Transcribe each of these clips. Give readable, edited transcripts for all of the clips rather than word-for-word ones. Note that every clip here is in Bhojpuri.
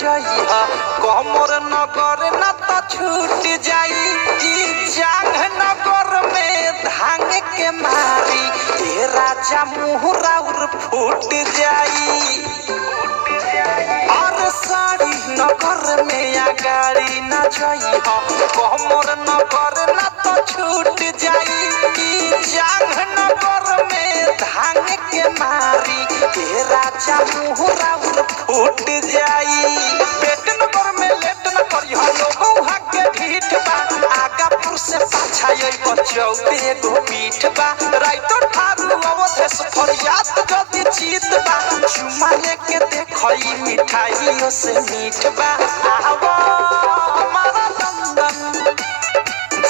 जइहा कमर नगर न तो छूट जाई जांग नगर में धांग के मारी ए राजा मुहरा उर फूट जाई और साड़ी नगर में गाड़ी न जइहा कमर नगर न तो छूट जाई जांग नगर में धांग के मारी ए राजा मुहरा उर फूट जाई पेट नगर में लेट न करिहा लोगो हाके ढीठ बा आगापुर से पाछा यई बचौते गो पीठ बा राइटर थारू अवधेश फरियाद जदी जीत बा चुमा लेके देखई मिठाइयों से मीठ बा आवा हमारा लंदन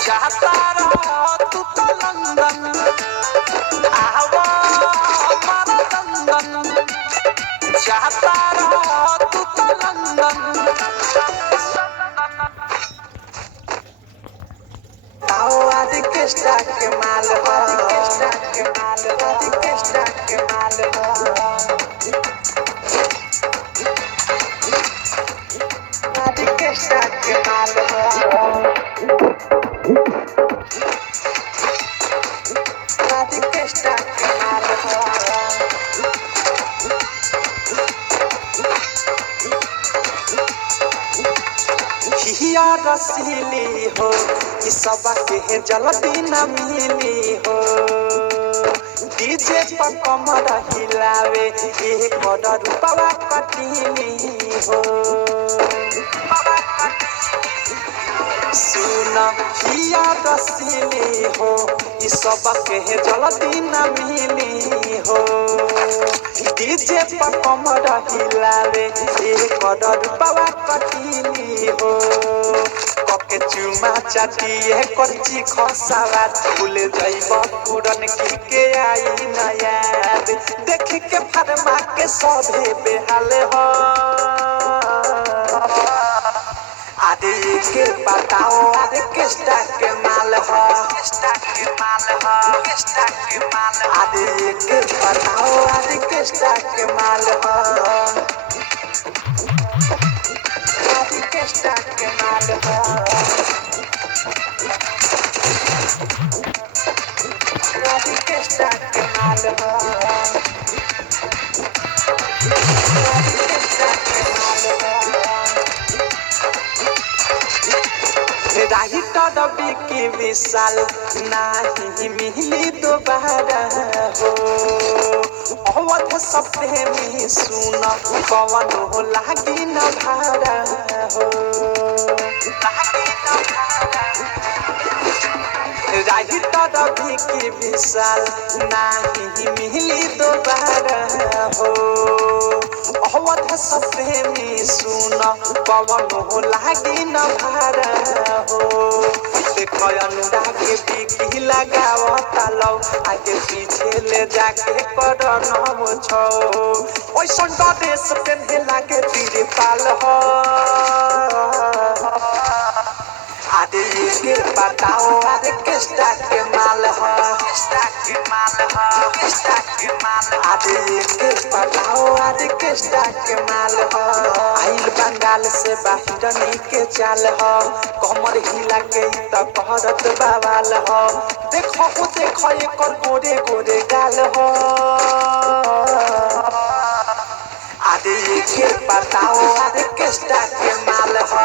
जाता रहो तू तो लंदन आवा हमारा लंदन जाता रहो तू तो लंदन आओ आदि के स्टाक के माल हो आदि के स्टाक के माल हो आदि के स्टाक के माल हो आदि के स्टाक के माल हो आदि के स्टाक के माल हो हिया रसीली हो कि सबके जल्दी न मिली हो डीजे पर कमर हिलावे एक रुपवा कटीली हो सुन हिया रसीली हो कि सबके जल्दी न मिली हो डीजे पर कमर हिलावे एक रुपवा कटीली हो कके चुमा चाटिए करची खसावा भूल जाइब पुरन की के आई न याद देख के फरमा के सभे बेहाल हो आदि के बताओ आदि के स्टाक के माल हो स्टाक के माल हो स्टाक के माल आदि के बताओ आदि के स्टाक के माल हो आदि के स्टाक के माल हो आदि के स्टाक के माल हो आदि के स्टाक के माल हो राही टडबी की विशाल नाही मिली दोबारा हो अवध सपने में सुन पवन हो लागी न भारा हो राही टडबी की विशाल नाही मिली दोबारा हो अवध सपने में सुन पवन हो लागी न भारा हो देखो अनुराग बिकी लगावता लो आगे पीछे ले जाके कर नम छो ओइसन ड्रेस पहने लागे तीरे पाल हो आदि के बताओ आदि के स्टाक के माल हो स्टाक के माल हो स्टाक के माल आदि के बताओ आदि के स्टाक के माल हो आइल बंगाल से बाहिरनी के चाल हो कमर हिला के त कहरत बावाल हो देखो एकर गोरे गोरे गाल हो आदि के बताओ आदि के स्टाक के माल हो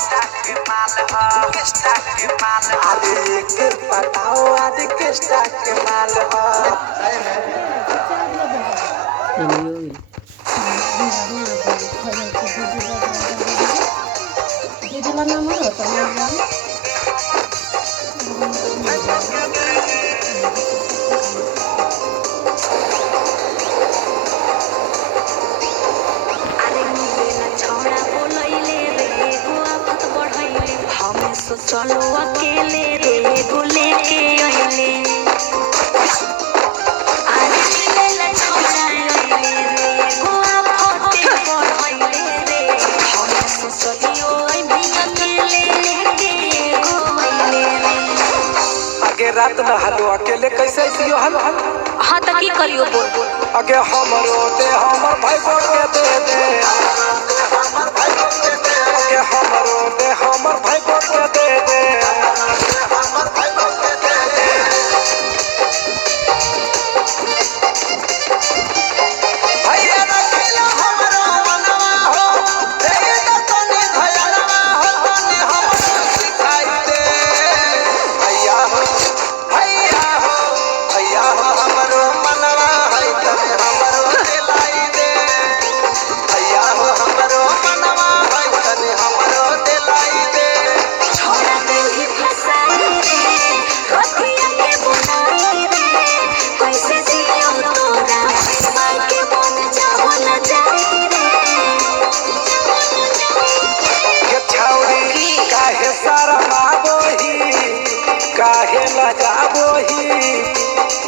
स्टाक के माल हो स्टाक के माल आदि के बताओ आदि के स्टाक के माल हो चलो अकेले रे बोले के आइले आज मिले छोड़ा आइले रे गोआ फटे पड़ाइले रे हम सोचियो आई भी अकेले लेके गोइले रे आगे आगे रात न हलो अकेले कैसे सियो हलो हाँ तो की करियो बोल बोल आगे हमरो दे हमर भाई के दे दे आगे हमरो दे हमर भाई के दे दे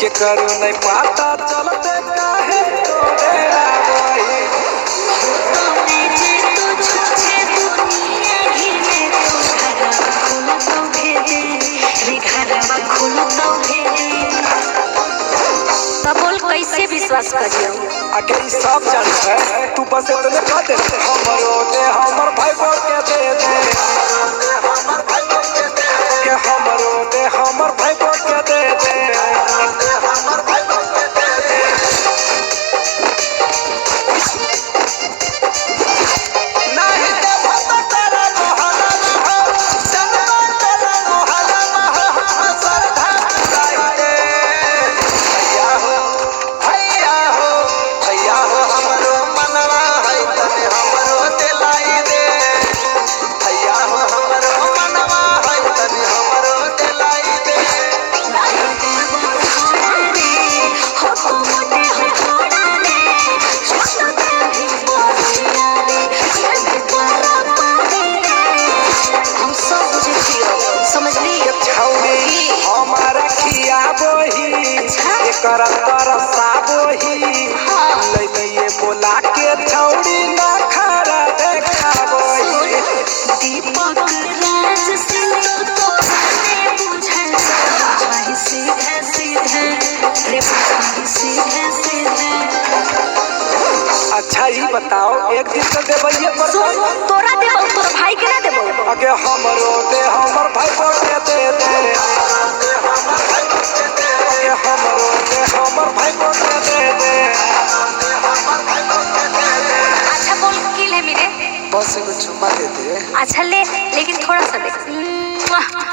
के करू नहीं पाता चलते काहे तोरे आवही बोल कैसे विश्वास करियो आगे ई सब जानत है तू बस इतने कह दे हमरो दे हमर भाई के दे दे के हमरो दे हमर भाई के दे दे बोला के छौड़ी ना खरा देखाबोही दीपक राज सिंह तो बुझल भाई सीधे सीधे रे भाई सीधे सीधे अच्छा ही बताओ एक दिन तो देबइए पर तोरा देबो तोर भाई के ना देबो आगे हमरो दे हमर भाई के दे दे आगे हमरो दे हमर भाई के दे दे अच्छा बोल की ले मेरे बस एगो चुम्मा दे दे अच्छा ले लेकिन थोड़ा सा दे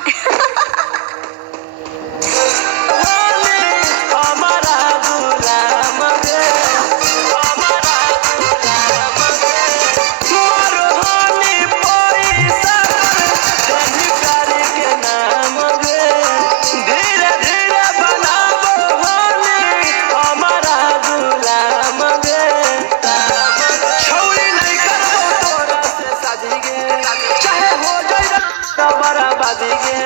बराबादी गे